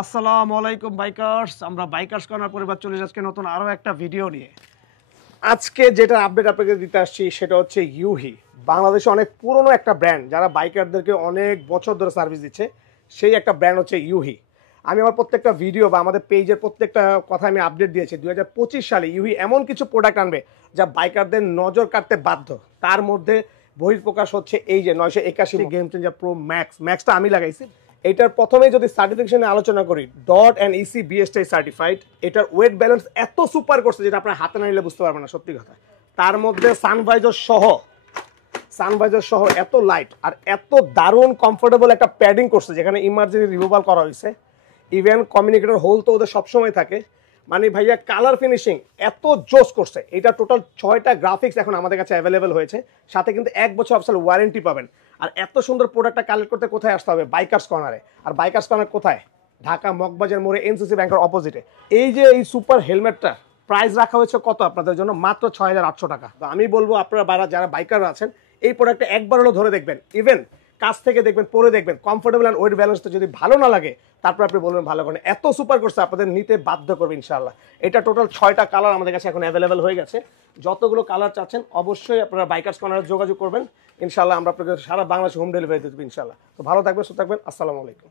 আসসালামু আলাইকুম বাইকার্স। আমরা বাইকার্স কর্নার পরিবার চলে যাচ্ছি নতুন আরো একটা ভিডিও নিয়ে। আজকে যেটা আপডেট আপনাকে দিতে আসছি সেটা হচ্ছে ইউহি। বাংলাদেশে অনেক পুরনো একটা ব্র্যান্ড, যারা বাইকারদেরকে অনেক বছর ধরে সার্ভিস দিচ্ছে, সেই একটা ব্র্যান্ড হচ্ছে ইউহি। আমি আমার প্রত্যেকটা ভিডিও বা আমাদের পেজের প্রত্যেকটা কথা আমি আপডেট দিয়েছি। 2025 সালে ইউহি এমন কিছু প্রোডাক্ট আনবে যা বাইকারদের নজর কাটতে বাধ্য। তার মধ্যে বহিঃপ্রকাশ হচ্ছে এই যে 981 গেম চেঞ্জার প্রো ম্যাক্সটা আমি লাগাইছি। এটার প্রথমেই যদি সার্টিফিকেশনে আলোচনা করি, dot and EC BSTI certified. এটার ওয়েট ব্যালেন্স এত সুপার করছে যেটা আপনার হাতে না নিলে বুঝতে পারবেন না, সত্যি কথা। তার মধ্যে সানভাইজার সহ এত লাইট আর এত দারুণ কমফোর্টেবল একটা প্যাডিং করছে, যেখানে ইমার্জেন্সি রিমুভাল করা হয়েছে। ইভেন কমিউনিকেটর হোল তো ওদের সবসময় থাকে। মানে ভাইয়া কালার ফিনিশিং এত জোস করছে। এটা টোটাল 6টা গ্রাফিক্স এখন আমাদের কাছে অ্যাভেলেবেল হয়েছে, সাথে কিন্তু 1 বছর অফিসিয়াল ওয়ারেন্টি পাবেন। আর এত সুন্দর প্রোডাক্টটা কালেক্ট করতে কোথায় আসতে হবে? বাইকার্স কর্নারে। আর বাইকার্স কর্নার কোথায়? ঢাকা মগবাজার মোড়ে এনসিসি ব্যাংকের অপোজিটে। এই যে এই সুপার হেলমেটটা প্রাইস রাখা হয়েছে কত আপনাদের জন্য? মাত্র 6,800 টাকা। তো আমি বলবো আপনারা যারা বাইকার আছেন, এই প্রোডাক্টটা একবার হলো ধরে দেখবেন, ইভেন কাছ থেকে দেখবেন, পরে দেখবেন, কমফোর্টেবল অ্যান্ড ওয়েট ব্যালেন্সটা যদি ভালো না লাগে তারপর আপনি বলবেন ভালো করেন। এত সুপার করছে, আপনাদের নিতে বাধ্য করবে ইনশাআল্লাহ। এটা টোটাল 6টা কালার আমাদের কাছে এখন অ্যাভেলেবেল হয়ে গেছে। যতগুলো কালার চাচ্ছেন অবশ্যই আপনারা বাইকার্স কর্নারে যোগাযোগ করবেন। ইনশাআল্লাহ আমরা আপনাদের সারা বাংলাদেশে হোম ডেলিভারি দেবো ইনশাআল্লাহ। তো ভালো থাকবেন, সুস্থ থাকবেন। আসসালামু আলাইকুম।